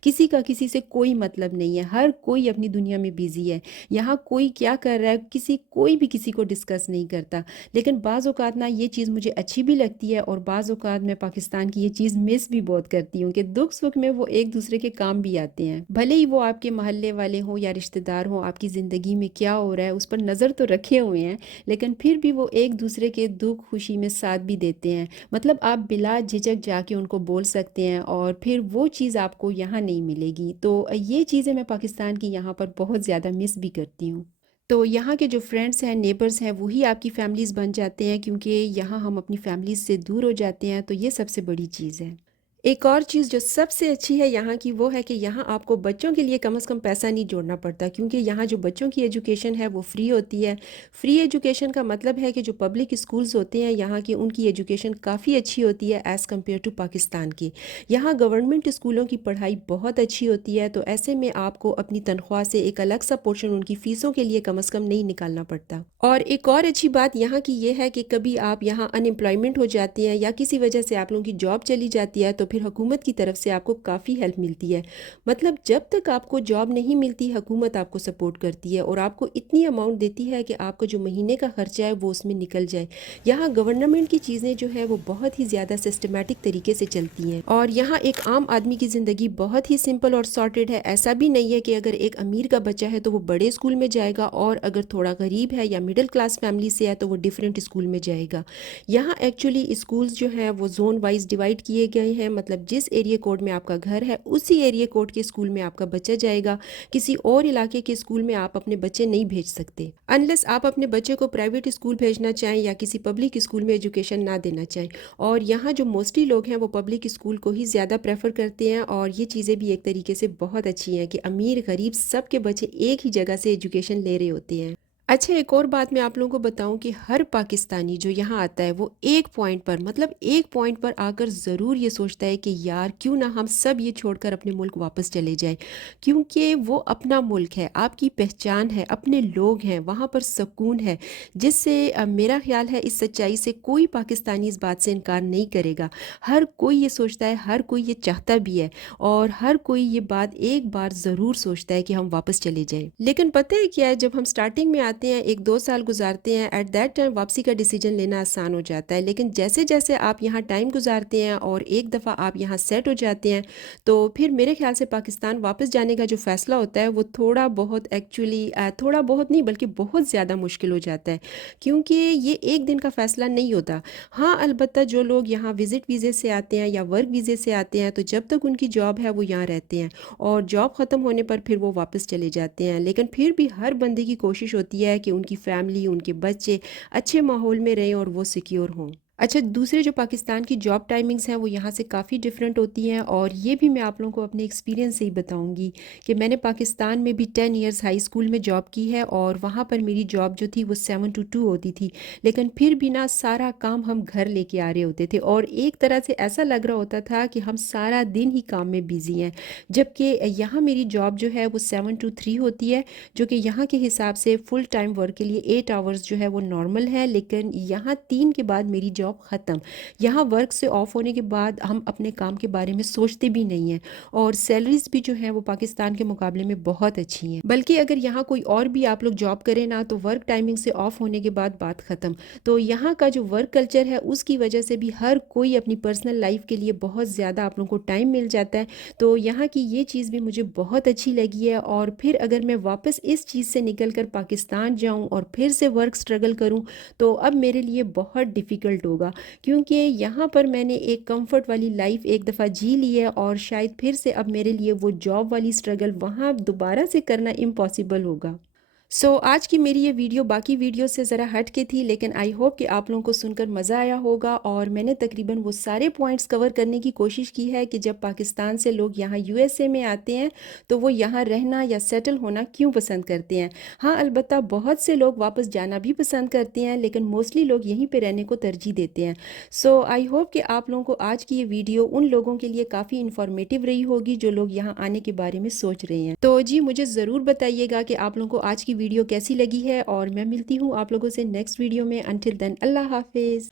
کسی کا کسی سے کوئی مطلب نہیں ہے، ہر کوئی اپنی دنیا میں بیزی ہے. یہاں کوئی کیا کر رہا ہے کوئی بھی کسی کو ڈسکس نہیں کرتا. لیکن بعض اوقات نا یہ چیز مجھے اچھی بھی لگتی ہے اور بعض اوقات میں پاکستان کی یہ چیز مس بھی بہت کرتی ہوں کہ دکھ سکھ میں وہ ایک دوسرے کے کام بھی آتے ہیں، بھلے ہی وہ آپ کے محلے والے ہوں یا رشتہ دار ہوں. آپ کی زندگی میں کیا ہو رہا ہے اس پر نظر تو رکھے ہوئے ہیں، لیکن پھر بھی وہ ایک دوسرے کے دکھ خوشی میں ساتھ بھی دیتے ہیں. مطلب آپ بلا جھجک جا کے ان کو بول سکتے ہیں اور پھر وہ چیز آپ کو یہاں نہیں ملے گی. تو یہ چیزیں میں پاکستان کی یہاں پر بہت زیادہ مس بھی کرتی ہوں. تو یہاں کے جو فرینڈس ہیں، نیبرز ہیں، وہی آپ کی فیملیز بن جاتے ہیں کیونکہ یہاں ہم اپنی فیملیز سے دور ہو جاتے ہیں. تو یہ سب سے بڑی چیز ہے. ایک اور چیز جو سب سے اچھی ہے یہاں کی وہ ہے کہ یہاں آپ کو بچوں کے لیے کم از کم پیسہ نہیں جوڑنا پڑتا کیونکہ یہاں جو بچوں کی ایجوکیشن ہے وہ فری ہوتی ہے. فری ایجوکیشن کا مطلب ہے کہ جو پبلک اسکولز ہوتے ہیں یہاں کی ان کی ایجوکیشن کافی اچھی ہوتی ہے ایز کمپیئر ٹو پاکستان کی. یہاں گورنمنٹ اسکولوں کی پڑھائی بہت اچھی ہوتی ہے، تو ایسے میں آپ کو اپنی تنخواہ سے ایک الگ سا پورشن ان کی فیسوں کے لیے کم از کم نہیں نکالنا پڑتا. اور ایک اور اچھی بات یہاں کی یہ ہے کہ کبھی آپ یہاں ان امپلائمنٹ ہو جاتی ہیں یا کسی وجہ سے آپ لوگوں کی جاب چلی جاتی ہے تو پھر حکومت کی طرف سے آپ کو کافی ہیلپ ملتی ہے. مطلب جب تک آپ کو جاب نہیں ملتی حکومت آپ کو سپورٹ کرتی ہے اور آپ کو اتنی اماؤنٹ دیتی ہے کہ آپ کا جو مہینے کا خرچہ ہے وہ اس میں نکل جائے. یہاں گورنمنٹ کی چیزیں جو ہے وہ بہت ہی زیادہ سسٹمیٹک طریقے سے چلتی ہیں اور یہاں ایک عام آدمی کی زندگی بہت ہی سمپل اور سارٹیڈ ہے. ایسا بھی نہیں ہے کہ اگر ایک امیر کا بچہ ہے تو وہ بڑے اسکول میں جائے گا اور اگر تھوڑا غریب ہے یا مڈل کلاس فیملی سے ہے تو وہ ڈیفرنٹ اسکول میں جائے گا. یہاں ایکچولی اسکولز جو ہیں وہ زون وائز ڈیوائڈ کیے گئے ہیں. مطلب جس ایریا کوڈ میں آپ کا گھر ہے اسی ایریا کوڈ کے اسکول میں آپ کا بچہ جائے گا. کسی اور علاقے کے اسکول میں آپ اپنے بچے نہیں بھیج سکتے انلیس آپ اپنے بچے کو پرائیویٹ اسکول بھیجنا چاہیں یا کسی پبلک اسکول میں ایجوکیشن نہ دینا چاہیں. اور یہاں جو موسٹلی لوگ ہیں وہ پبلک اسکول کو ہی زیادہ پریفر کرتے ہیں اور یہ چیزیں بھی ایک طریقے سے بہت اچھی ہیں کہ امیر غریب سب کے بچے ایک ہی جگہ سے ایجوکیشن لے رہے ہوتے ہیں. اچھا ایک اور بات میں آپ لوگوں کو بتاؤں کہ ہر پاکستانی جو یہاں آتا ہے وہ ایک پوائنٹ پر آ کر ضرور یہ سوچتا ہے کہ یار کیوں نہ ہم سب یہ چھوڑ کر اپنے ملک واپس چلے جائیں کیونکہ وہ اپنا ملک ہے، آپ کی پہچان ہے، اپنے لوگ ہیں، وہاں پر سکون ہے. جس سے میرا خیال ہے اس سچائی سے کوئی پاکستانی اس بات سے انکار نہیں کرے گا. ہر کوئی یہ سوچتا ہے، ہر کوئی یہ چاہتا بھی ہے اور ہر کوئی یہ بات ایک بار ضرور سوچتا ہے کہ ہم واپس چلے جائیں. لیکن پتہ ہے کیا ہے، جب ہم سٹارٹنگ میں آتے ہیں 1-2 سال گزارتے ہیں ایٹ دیٹ ٹائم واپسی کا ڈیسیجن لینا آسان ہو جاتا ہے. لیکن جیسے جیسے آپ یہاں ٹائم گزارتے ہیں اور ایک دفعہ آپ یہاں سیٹ ہو جاتے ہیں تو پھر میرے خیال سے پاکستان واپس جانے کا جو فیصلہ ہوتا ہے وہ تھوڑا بہت ایکچولی تھوڑا بہت نہیں بلکہ بہت زیادہ مشکل ہو جاتا ہے کیونکہ یہ ایک دن کا فیصلہ نہیں ہوتا. ہاں البتہ جو لوگ یہاں وزٹ ویزے سے آتے ہیں یا ورک ویزے سے آتے ہیں تو جب تک ان کی جاب ہے وہ یہاں رہتے ہیں اور جاب ختم ہونے پر پھر وہ واپس چلے جاتے ہیں. لیکن پھر بھی ہر بندے کی کوشش ہوتی ہے کہ ان کی فیملی ان کے بچے اچھے ماحول میں رہیں اور وہ سیکیور ہوں. اچھا دوسرے جو پاکستان کی جاب ٹائمنگز ہیں وہ یہاں سے کافی ڈیفرنٹ ہوتی ہیں اور یہ بھی میں آپ لوگوں کو اپنے ایکسپیرینس سے ہی بتاؤں گی کہ میں نے پاکستان میں بھی 10 ایئرز ہائی اسکول میں جاب کی ہے اور وہاں پر میری جاب جو تھی وہ 7 to 2 ہوتی تھی. لیکن پھر بھی نا سارا کام ہم گھر لے کے آ رہے ہوتے تھے اور ایک طرح سے ایسا لگ رہا ہوتا تھا کہ ہم سارا دن ہی کام میں بیزی ہیں. جبکہ یہاں میری جاب جو ہے وہ 7 to 3 ہوتی ہے جو کہ یہاں کے حساب سے فل ٹائم ورک کے لیے 8 آورز جو ہے وہ نارمل ہے. لیکن یہاں 3 کے بعد میری جاب ختم. یہاں ورک سے آف ہونے کے بعد ہم اپنے کام کے بارے میں سوچتے بھی نہیں ہیں اور سیلریز بھی جو ہیں وہ پاکستان کے مقابلے میں بہت اچھی ہیں. بلکہ اگر یہاں کوئی اور بھی آپ لوگ جاب کریں نا تو ورک ٹائمنگ سے آف ہونے کے بعد بات ختم. تو یہاں کا جو ورک کلچر ہے اس کی وجہ سے بھی ہر کوئی اپنی پرسنل لائف کے لیے بہت زیادہ آپ لوگوں کو ٹائم مل جاتا ہے. تو یہاں کی یہ چیز بھی مجھے بہت اچھی لگی ہے اور پھر اگر میں واپس اس چیز سے نکل کر پاکستان جاؤں اور پھر سے ورک سٹرگل کروں تو اب میرے لیے بہت ڈیفیکلٹ ہوگا کیونکہ یہاں پر میں نے ایک کمفرٹ والی لائف ایک دفعہ جی لی ہے اور شاید پھر سے اب میرے لیے وہ جاب والی سٹرگل وہاں دوبارہ سے کرنا امپاسبل ہوگا. آج کی میری یہ ویڈیو باقی ویڈیو سے ذرا ہٹ کے تھی لیکن آئی ہوپ کہ آپ لوگوں کو سن کر مزہ آیا ہوگا اور میں نے تقریباً وہ سارے پوائنٹس کور کرنے کی کوشش کی ہے کہ جب پاکستان سے لوگ یہاں USA میں آتے ہیں تو وہ یہاں رہنا یا سیٹل ہونا کیوں پسند کرتے ہیں. ہاں البتہ بہت سے لوگ واپس جانا بھی پسند کرتے ہیں لیکن موسٹلی لوگ یہیں پہ رہنے کو ترجیح دیتے ہیں. آئی ہوپ کہ آپ لوگوں کو آج کی یہ ویڈیو ان لوگوں کے لیے کافی انفارمیٹیو رہی ہوگی جو لوگ یہاں آنے کے بارے میں سوچ رہے ہیں. تو جی مجھے ضرور بتائیے گا کہ آپ لوگوں کو آج کی ویڈیو کیسی لگی ہے، اور میں ملتی ہوں آپ لوگوں سے نیکسٹ ویڈیو میں۔ انٹل دین اللہ حافظ۔